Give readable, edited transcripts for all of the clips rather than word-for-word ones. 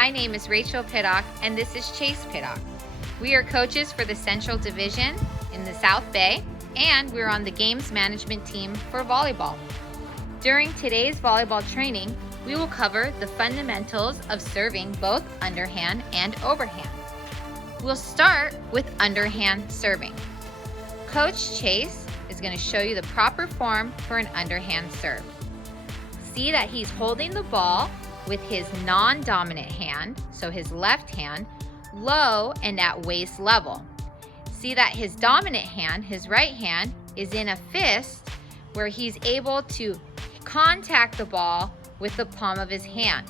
My name is Rachel Piddock, and this is Chase Piddock. We are coaches for the Central Division in the South Bay, and we're on the games management team for volleyball. During today's volleyball training, we will cover the fundamentals of serving both underhand and overhand. We'll start with underhand serving. Coach Chase is going to show you the proper form for an underhand serve. See that he's holding the ball with his non-dominant hand, so his left hand, low and at waist level. See that his dominant hand, his right hand, is in a fist where he's able to contact the ball with the palm of his hand.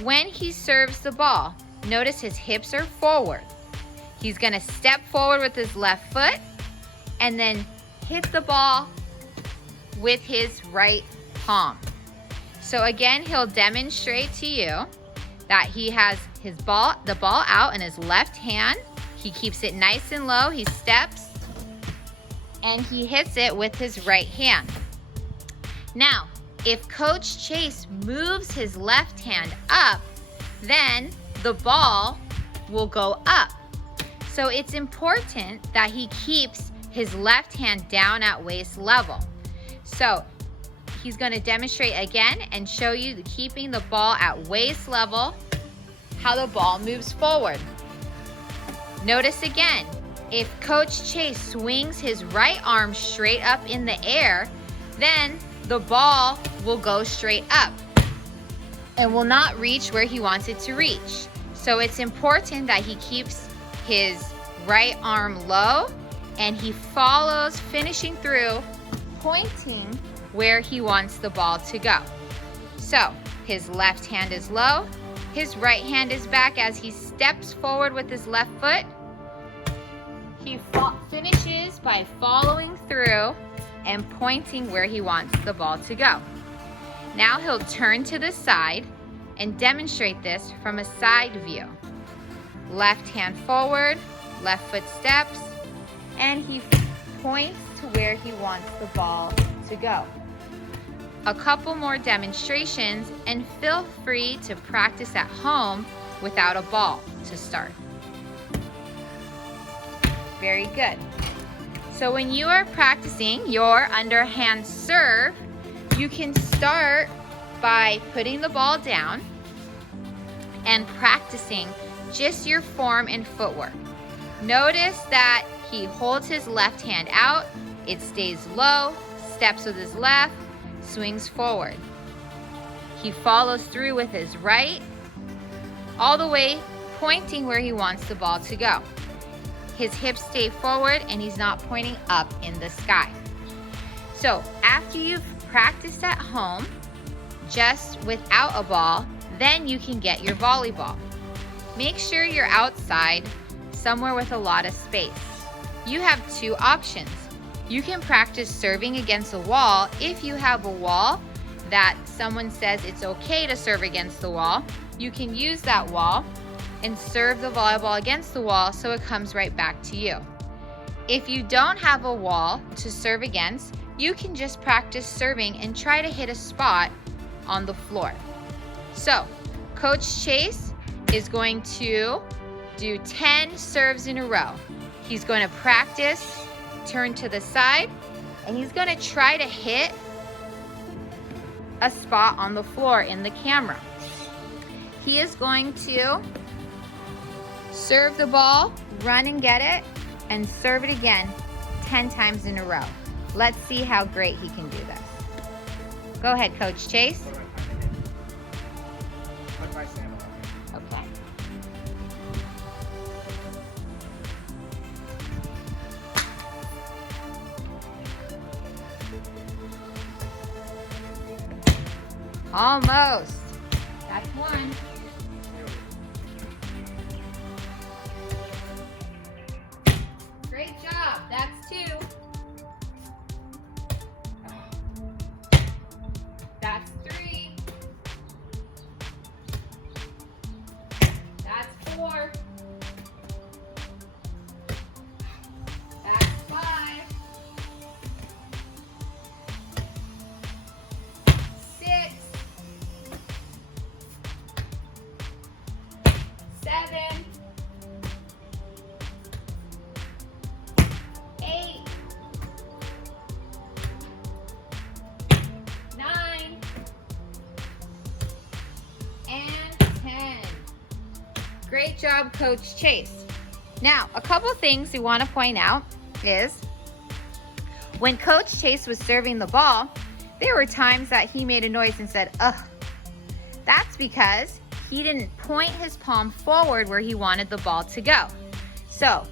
When he serves the ball, notice his hips are forward. He's going to step forward with his left foot and then hit the ball with his right palm. So again, he'll demonstrate to you that he has the ball out in his left hand. He keeps it nice and low. He steps and he hits it with his right hand. Now, if Coach Chase moves his left hand up, then the ball will go up. So it's important that he keeps his left hand down at waist level. So he's going to demonstrate again and show you keeping the ball at waist level, how the ball moves forward. Notice again, if Coach Chase swings his right arm straight up in the air, then the ball will go straight up and will not reach where he wants it to reach. So it's important that he keeps his right arm low and he follows, finishing through, pointing where he wants the ball to go. So his left hand is low, his right hand is back as he steps forward with his left foot. He finishes by following through and pointing where he wants the ball to go. Now he'll turn to the side and demonstrate this from a side view. Left hand forward, left foot steps, and he points to where he wants the ball to go. A couple more demonstrations, and feel free to practice at home without a ball to start. Very good. So when you are practicing your underhand serve, you can start by putting the ball down and practicing just your form and footwork. Notice that he holds his left hand out, it stays low, steps with his left, swings forward. He follows through with his right, all the way pointing where he wants the ball to go. His hips stay forward and he's not pointing up in the sky. So after you've practiced at home, just without a ball, then you can get your volleyball. Make sure you're outside, somewhere with a lot of space. You have two options. You can practice serving against a wall if you have a wall that someone says it's okay to serve against the wall. You can use that wall and serve the volleyball against the wall so it comes right back to you. If you don't have a wall to serve against, you can just practice serving and try to hit a spot on the floor. So, Coach Chase is going to do 10 serves in a row. He's going to practice, turn to the side, and he's going to try to hit a spot on the floor in the camera. He is going to serve the ball, run and get it, and serve it again 10 times in a row. Let's see how great he can do this. Go ahead, Coach Chase. Okay. Almost. That's one. Great job. That's two. That's three. That's four. That's five. 6. Great job, Coach Chase. Now, a couple things we want to point out is when Coach Chase was serving the ball, there were times that he made a noise and said, ugh. That's because he didn't point his palm forward where he wanted the ball to go. So,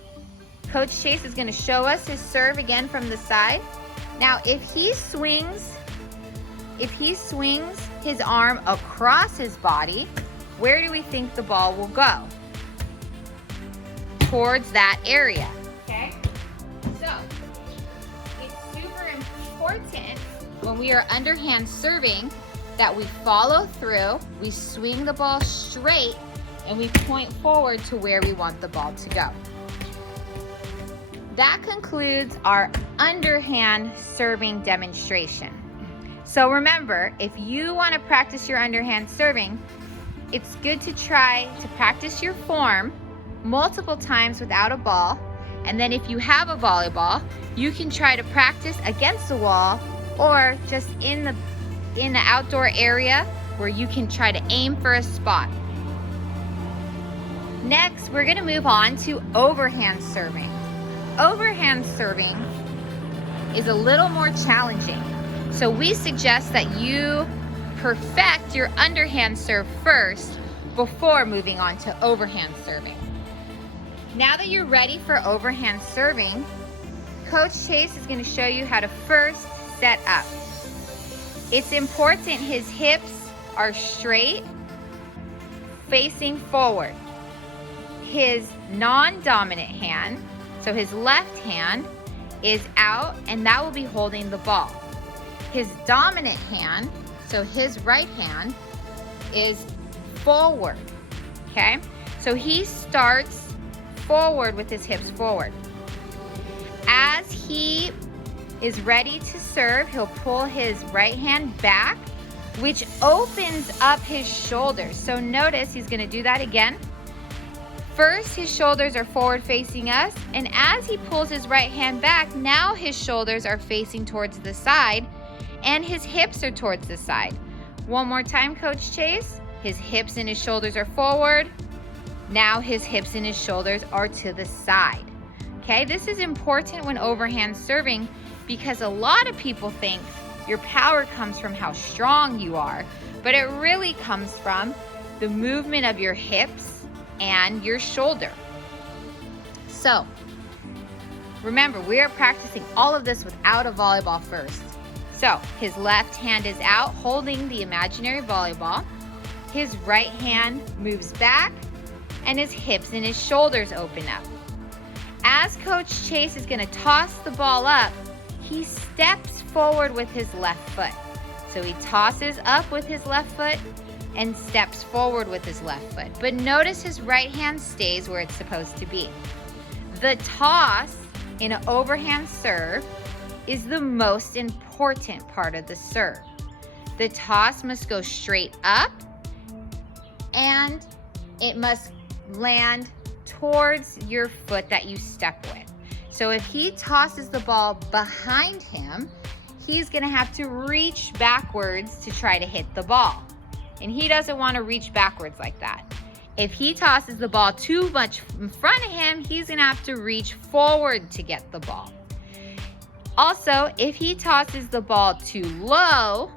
Coach Chase is going to show us his serve again from the side. Now, if he swings his arm across his body, where do we think the ball will go? Towards that area, okay? So, it's super important when we are underhand serving that we follow through, we swing the ball straight, and we point forward to where we want the ball to go. That concludes our underhand serving demonstration. So remember, if you want to practice your underhand serving, it's good to try to practice your form multiple times without a ball. And then if you have a volleyball, you can try to practice against the wall or just in the outdoor area where you can try to aim for a spot. Next, we're going to move on to overhand serving. Overhand serving is a little more challenging. So we suggest that you perfect your underhand serve first before moving on to overhand serving. Now that you're ready for overhand serving, Coach Chase is going to show you how to first set up. It's important his hips are straight, facing forward. His non-dominant hand, so his left hand, is out, and that will be holding the ball. His dominant hand, so his right hand, is forward, okay? So he starts forward with his hips forward. As he is ready to serve, he'll pull his right hand back, which opens up his shoulders. So notice he's gonna do that again. First, his shoulders are forward facing us, and as he pulls his right hand back, now his shoulders are facing towards the side, and his hips are towards the side. One more time, Coach Chase. His hips and his shoulders are forward. Now his hips and his shoulders are to the side. Okay, this is important when overhand serving because a lot of people think your power comes from how strong you are, but it really comes from the movement of your hips and your shoulder. So, remember, we are practicing all of this without a volleyball first. So, his left hand is out holding the imaginary volleyball. His right hand moves back, and his hips and his shoulders open up. As Coach Chase is going to toss the ball up, he steps forward with his left foot. So he tosses up with his left foot and steps forward with his left foot. But notice his right hand stays where it's supposed to be. The toss in an overhand serve is the most important part of the serve. The toss must go straight up and it must land towards your foot that you step with. So if he tosses the ball behind him, he's gonna have to reach backwards to try to hit the ball. And he doesn't wanna reach backwards like that. If he tosses the ball too much in front of him, he's gonna have to reach forward to get the ball. Also, if he tosses the ball too low,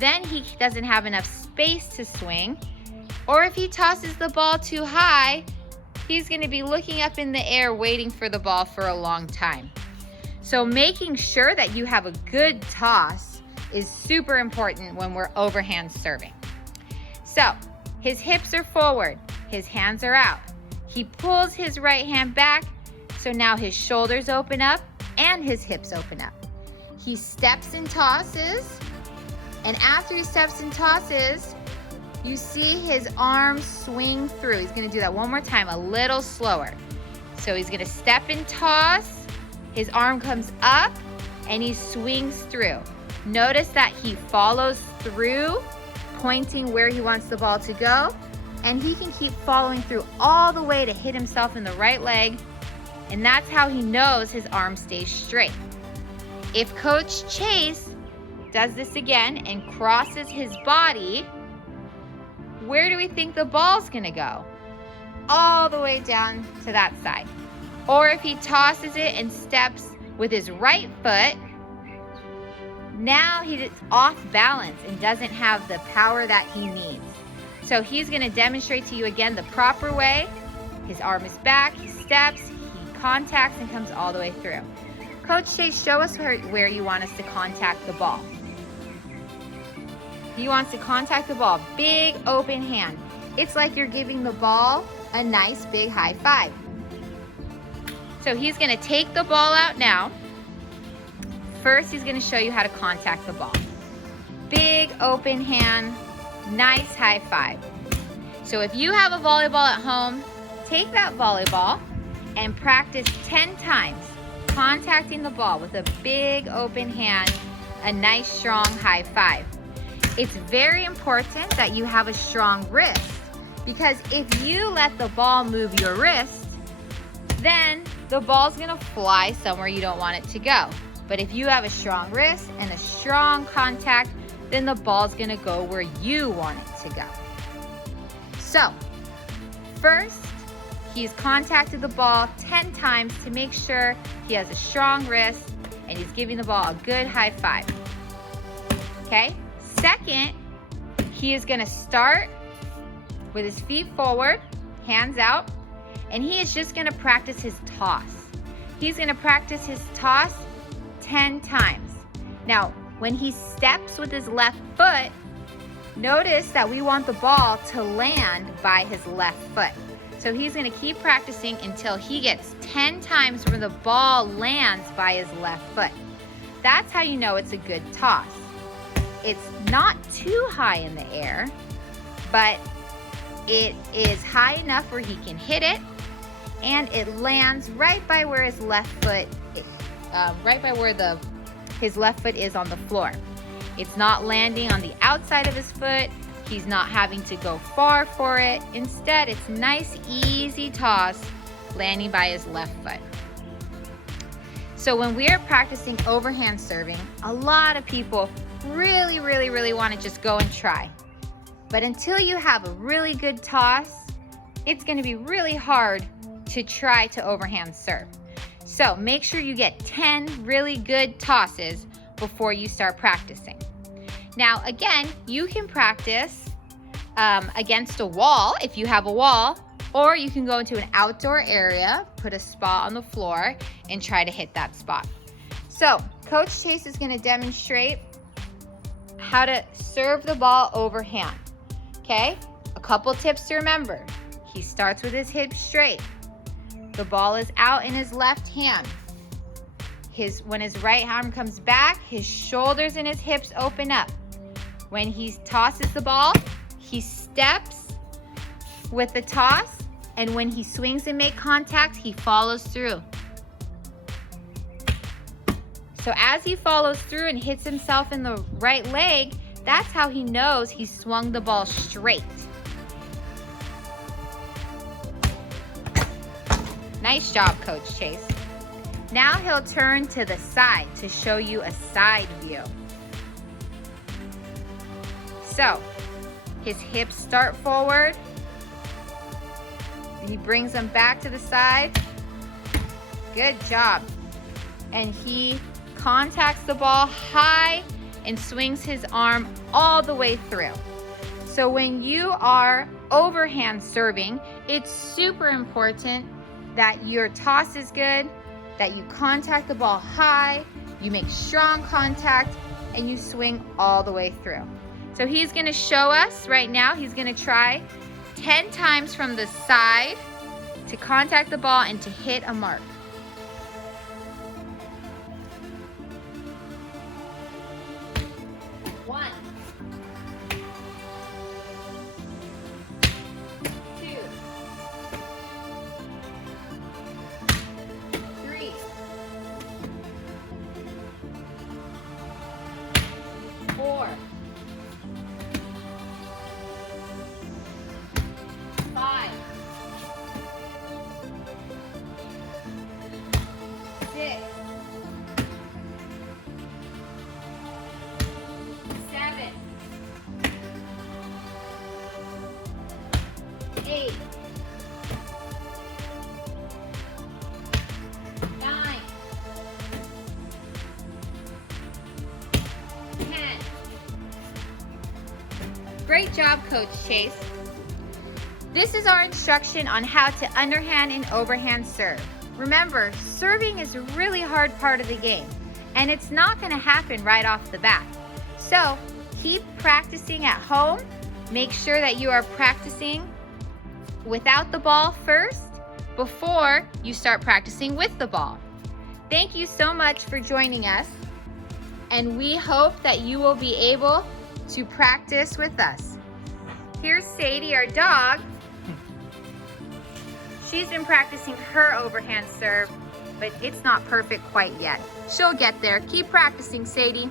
then he doesn't have enough space to swing. Or if he tosses the ball too high, he's going to be looking up in the air waiting for the ball for a long time. So making sure that you have a good toss is super important when we're overhand serving. So his hips are forward, his hands are out. He pulls his right hand back, so now his shoulders open up and his hips open up. He steps and tosses, and after he steps and tosses, you see his arms swing through. He's gonna do that one more time, a little slower. So he's gonna step and toss, his arm comes up, and he swings through. Notice that he follows through, pointing where he wants the ball to go, and he can keep following through all the way to hit himself in the right leg, and that's how he knows his arm stays straight. If Coach Chase does this again and crosses his body, where do we think the ball's gonna go? all the way down to that side. Or if he tosses it and steps with his right foot, now he's off balance and doesn't have the power that he needs. So he's going to demonstrate to you again the proper way. His arm is back, he steps, he contacts and comes all the way through. Coach Chase, show us where you want us to contact the ball. He wants to contact the ball, big open hand. It's like you're giving the ball a nice big high five. So he's going to take the ball out now. First, he's going to show you how to contact the ball. Big open hand, nice high five. So if you have a volleyball at home, take that volleyball and practice 10 times contacting the ball with a big open hand, a nice strong high five. It's very important that you have a strong wrist, because if you let the ball move your wrist, then the ball's gonna fly somewhere you don't want it to go. But if you have a strong wrist and a strong contact, then the ball's gonna go where you want it to go. So, first, he's contacted the ball 10 times to make sure he has a strong wrist and he's giving the ball a good high five. Okay? Second, he is gonna start with his feet forward, hands out, and he is just gonna practice his toss. He's gonna practice his toss 10 times. Now, when he steps with his left foot, notice that we want the ball to land by his left foot. So he's gonna keep practicing until he gets 10 times where the ball lands by his left foot. That's how you know it's a good toss. It's not too high in the air, but it is high enough where he can hit it, and it lands right by where his left foot, his left foot is on the floor. It's not landing on the outside of his foot. He's not having to go far for it. Instead, it's nice, easy toss landing by his left foot. So when we are practicing overhand serving, a lot of people really want to just go and try. But until you have a really good toss, it's going to be really hard to try to overhand serve. So make sure you get 10 really good tosses before you start practicing. Now, again, you can practice against a wall if you have a wall, or you can go into an outdoor area, put a spot on the floor, and try to hit that spot. So, Coach Chase is going to demonstrate how to serve the ball overhand. Okay? A couple tips to remember. He starts with his hips straight. The ball is out in his left hand. When his right arm comes back, his shoulders and his hips open up. When he tosses the ball, he steps with the toss, and when he swings and makes contact, he follows through. So as he follows through and hits himself in the right leg, that's how he knows he swung the ball straight. Nice job, Coach Chase. Now he'll turn to the side to show you a side view. So, his hips start forward. He brings them back to the side. Good job. And he contacts the ball high and swings his arm all the way through. So when you are overhand serving, it's super important that your toss is good, that you contact the ball high, you make strong contact, and you swing all the way through. So he's gonna show us right now, he's gonna try 10 times from the side to contact the ball and to hit a mark. One, two, three, four, 5, 6, 7, 8, Great job, Coach Chase. This is our instruction on how to underhand and overhand serve. Remember, serving is a really hard part of the game, and it's not going to happen right off the bat. So keep practicing at home. Make sure that you are practicing without the ball first before you start practicing with the ball. Thank you so much for joining us, and we hope that you will be able to practice with us. Here's Sadie, our dog. She's been practicing her overhand serve, but it's not perfect quite yet. She'll get there. Keep practicing, Sadie.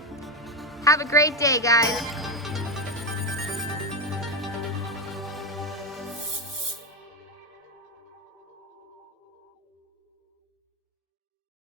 Have a great day, guys.